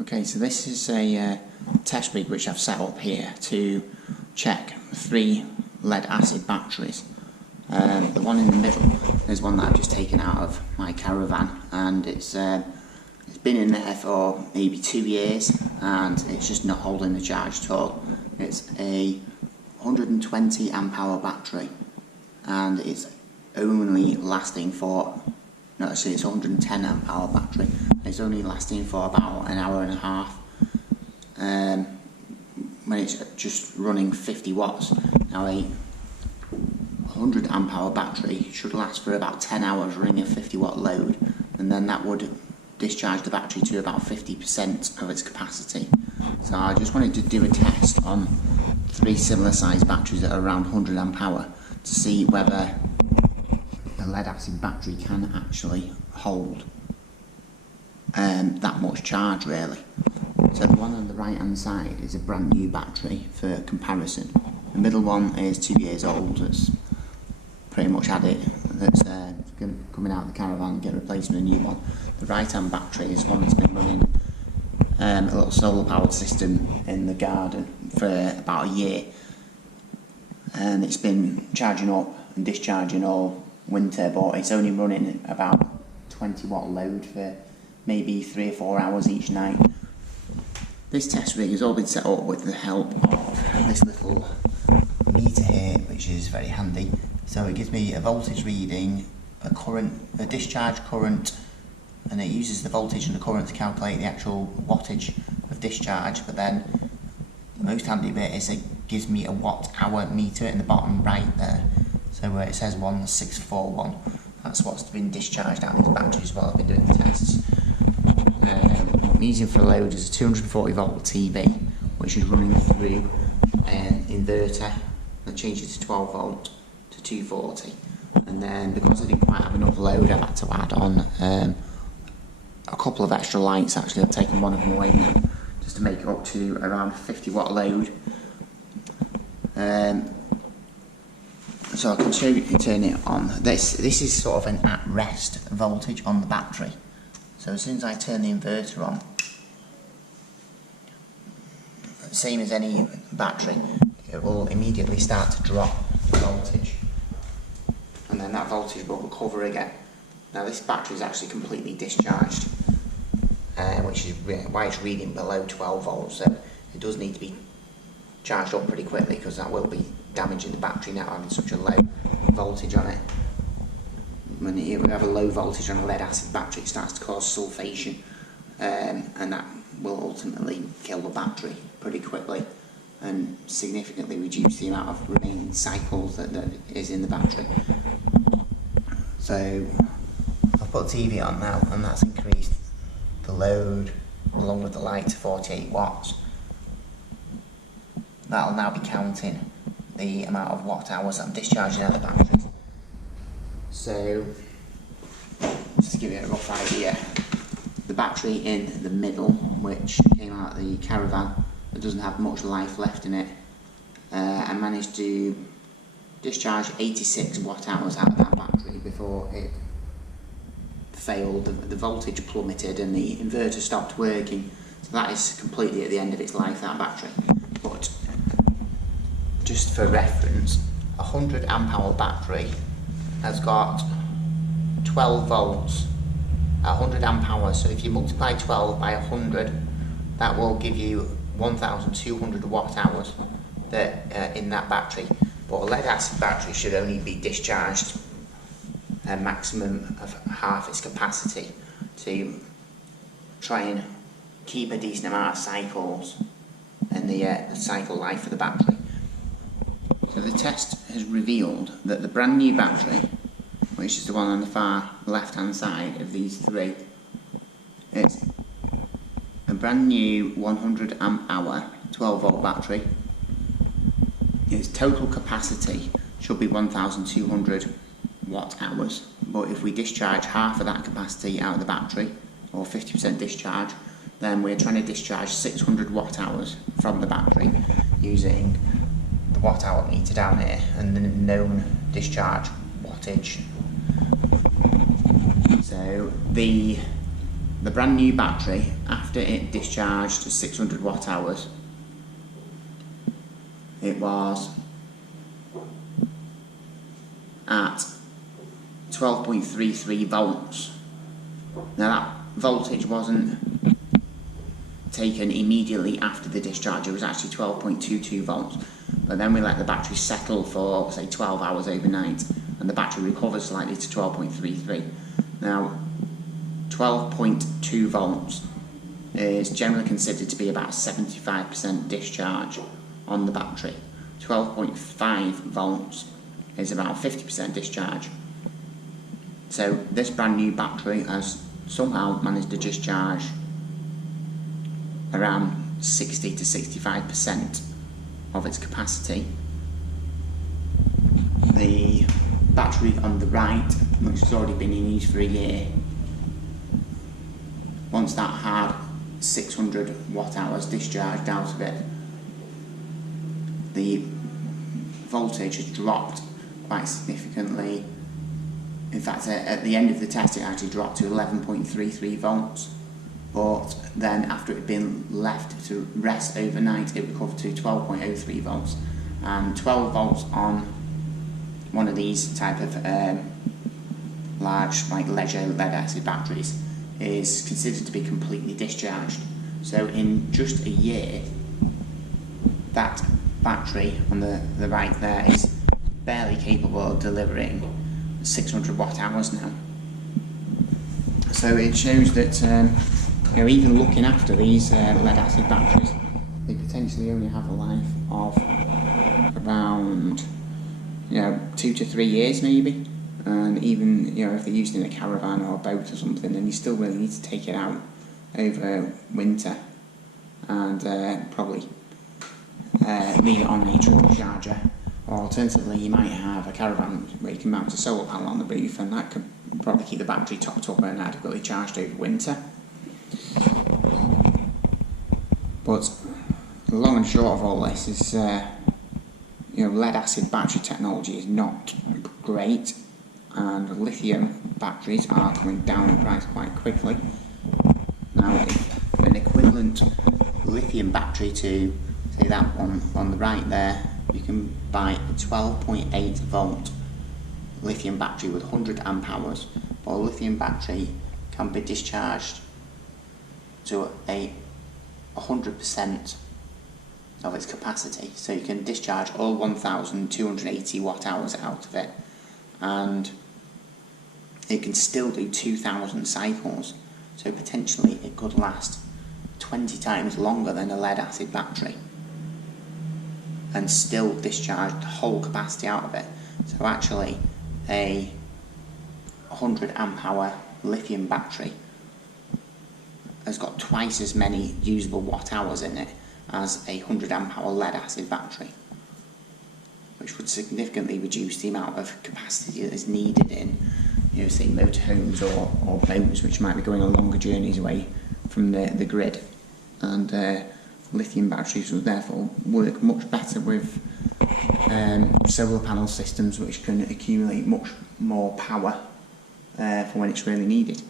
Okay, so this is a test rig which I've set up here to check 3 lead acid batteries. The one in the middle is one that I've just taken out of my Caravan, and it's been in there for maybe 2 years and it's just not holding the charge at all. It's a 120 amp hour battery and it's only lasting for, no, actually it's a 110 amp hour battery. It's only lasting for about an hour and a half when it's just running 50 watts. Now a 100 amp hour battery should last for about 10 hours running a 50 watt load, and then that would discharge the battery to about 50% of its capacity. So I just wanted to do a test on 3 similar sized batteries that are around 100 amp hour to see whether a lead acid battery can actually hold that much charge really. So the one on the right hand side is a brand new battery for comparison. The middle one is 2 years old. It's pretty much had it. That's coming out of the Caravan, get replaced with a new one. The right hand battery is one that's been running a little solar powered system in the garden for about a year, and it's been charging up and discharging all winter, but it's only running about 20 watt load for maybe 3 or 4 hours each night. This test rig has all been set up with the help of this little meter here, which is very handy. So it gives me a voltage reading, a current, a discharge current, and it uses the voltage and the current to calculate the actual wattage of discharge. But then the most handy bit is it gives me a watt hour meter in the bottom right there. So where it says 1641, that's what's been discharged out of these batteries while I've been doing the tests. What I'm using for a load is a 240 volt TV, which is running through an inverter that changes to 12 volt to 240. And then because I didn't quite have enough load, I've had to add on a couple of extra lights. Actually, I've taken one of them away now, just to make it up to around 50 watt load. So I can show you, turn it on. This is sort of an at-rest voltage on the battery. So as soon as I turn the inverter on, same as any battery, it will immediately start to drop the voltage, and then that voltage will recover again. Now this battery is actually completely discharged, which is why it's reading below 12 volts, so it does need to be charged up pretty quickly, because that will be damaging the battery now having such a low voltage on it. When you have a low voltage on a lead acid battery, it starts to cause sulfation, and that will ultimately kill the battery pretty quickly and significantly reduce the amount of remaining cycles that is in the battery. So I've put the TV on now, and that's increased the load along with the light to 48 watts. That'll now be counting the amount of watt hours that I'm discharging out of the battery. So, just to give you a rough idea, the battery in the middle, which came out of the Caravan, that doesn't have much life left in it, I managed to discharge 86 watt hours out of that battery before it failed. The voltage plummeted and the inverter stopped working, so that is completely at the end of its life, that battery. But just for reference, a 100 amp hour battery has got 12 volts at 100 amp hours, so if you multiply 12 by 100, that will give you 1200 watt hours that in that battery. But a lead acid battery should only be discharged a maximum of half its capacity to try and keep a decent amount of cycles and the cycle life of the battery. So the test has revealed that the brand new battery, which is the one on the far left hand side of these 3, it's a brand new 100 amp hour 12 volt battery. Its total capacity should be 1200 watt hours, but if we discharge half of that capacity out of the battery, or 50% discharge, then we're trying to discharge 600 watt hours from the battery using the watt hour meter down here and the known discharge wattage. So the the brand new battery, after it discharged to 600 watt hours, it was at 12.33 volts. Now that voltage wasn't taken immediately after the discharge, it was actually 12.22 volts, but then we let the battery settle for say 12 hours overnight and the battery recovers slightly to 12.33. Now 12.2 volts is generally considered to be about 75% discharge on the battery. 12.5 volts is about 50% discharge. So this brand new battery has somehow managed to discharge around 60 to 65% of its capacity. The battery on the right, which has already been in use for a year, once that had 600 watt hours discharged out of it, the voltage has dropped quite significantly. In fact, at the end of the test it actually dropped to 11.33 volts, but then after it had been left to rest overnight it recovered to 12.03 volts, and 12 volts on one of these type of large like leisure lead acid batteries is considered to be completely discharged. So in just a year that battery on the right there is barely capable of delivering 600 watt hours now. So it shows that even looking after these lead acid batteries, they potentially only have a life of around 2 to 3 years maybe, and even if they're used in a caravan or a boat or something, then you still really need to take it out over winter and probably leave it on a trickle charger, or alternatively you might have a caravan where you can mount a solar panel on the roof, and that could probably keep the battery topped up and adequately charged over winter. But the long and short of all this is lead acid battery technology is not great, and lithium batteries are coming down in price quite quickly. Now if an equivalent lithium battery to say that one on the right there, you can buy a 12.8 volt lithium battery with 100 amp hours, but a lithium battery can be discharged to 100% of its capacity, so you can discharge all 1280 watt hours out of it, and it can still do 2000 cycles, so potentially it could last 20 times longer than a lead acid battery and still discharge the whole capacity out of it. So actually a 100 amp hour lithium battery has got twice as many usable watt hours in it as a 100 amp hour lead acid battery, which would significantly reduce the amount of capacity that is needed in say motorhomes or boats which might be going on longer journeys away from the grid. And lithium batteries will therefore work much better with solar panel systems, which can accumulate much more power for when it's really needed.